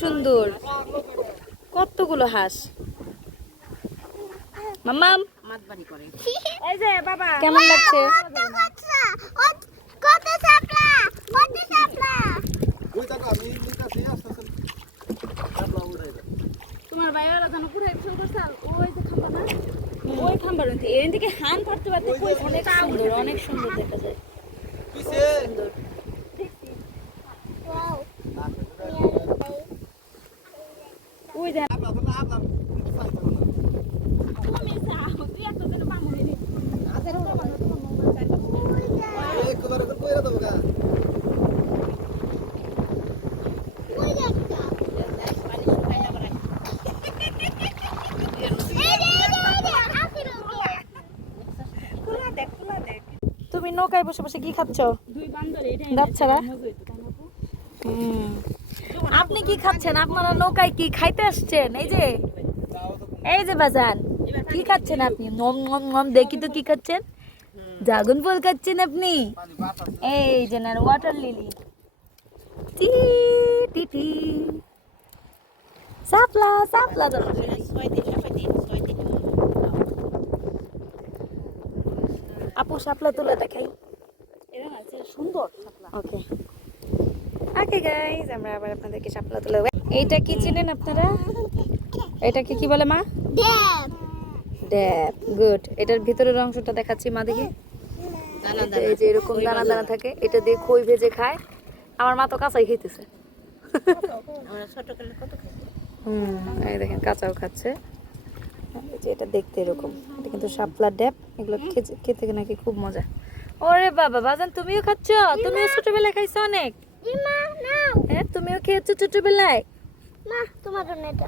সুন্দর, কতগুলো হাঁস। মাম্মাম এই যে বাবা কেমন লাগছে? তোমার ভাইয়ারা যেন পুরো শুরু করছে ওই যে খাম্বা না ওই খাম্বার এর থেকে হান ফাটতে পারতে কই অনেক সুন্দর, অনেক সুন্দর দেখা যায়। সুন্দর। ওই যে তুমি যাও তুই একটা যেন বামু হইনি আচ্ছা তো বামু তোমার মোবাইল চাইতা এই কোদারে কোন কইরা দেবো গা ওই একটা পানি শুকাই না বড় খোলা দেখ তুমি নৌকায় বসে বসে কি খাচ্ছ? দুই বান্দরে এটা দাঁত ছাড়া? মজা হইতো কানাপু আপনি কি খাচ্ছেন? আপনারা নৌকায় কি খাইতে আসছেন? এই যে বাজান, কি খাচ্ছেন আপনি? নম নম নম, দেখি তো কি খাচ্ছেন। ড্রাগন ফল খাচ্ছেন আপনি? এই যে না, ওয়াটার লিলি। টি টি টি সাপলা সাপলা দাও। আপু সাপলা তোলা দেখাই। এরা আছে সুন্দর শাপলা ওকে ওকে গাইস, আমরা আবার আপনাদেরকে শাপলা তুলে দেব। এইটা কি চিনেন আপনারা? এটাকে কি বলে মা? ড্যাব। গুড। এটার ভিতরের অংশটা দেখাচ্ছি মা, দেখি। এই যে এরকম দানা দানা থাকে, এটা দিয়ে খই ভেজে খায়। আমার মা তো কাঁচাই খেতেছে। এই দেখেন কাঁচাও খাচ্ছে। এই যে এটা দেখতে এরকম, এটা কিন্তু শাপলা ড্যাব। এগুলো খেতে নাকি খুব মজা। ওরে বাবা বাজান, তুমিও খাচ্ছ? তুমিও ছোটবেলায় খাইছো অনেক? হ্যাঁ, তুমিও খেয়েছো ছোটবেলায়? না তোমার জন্য এটা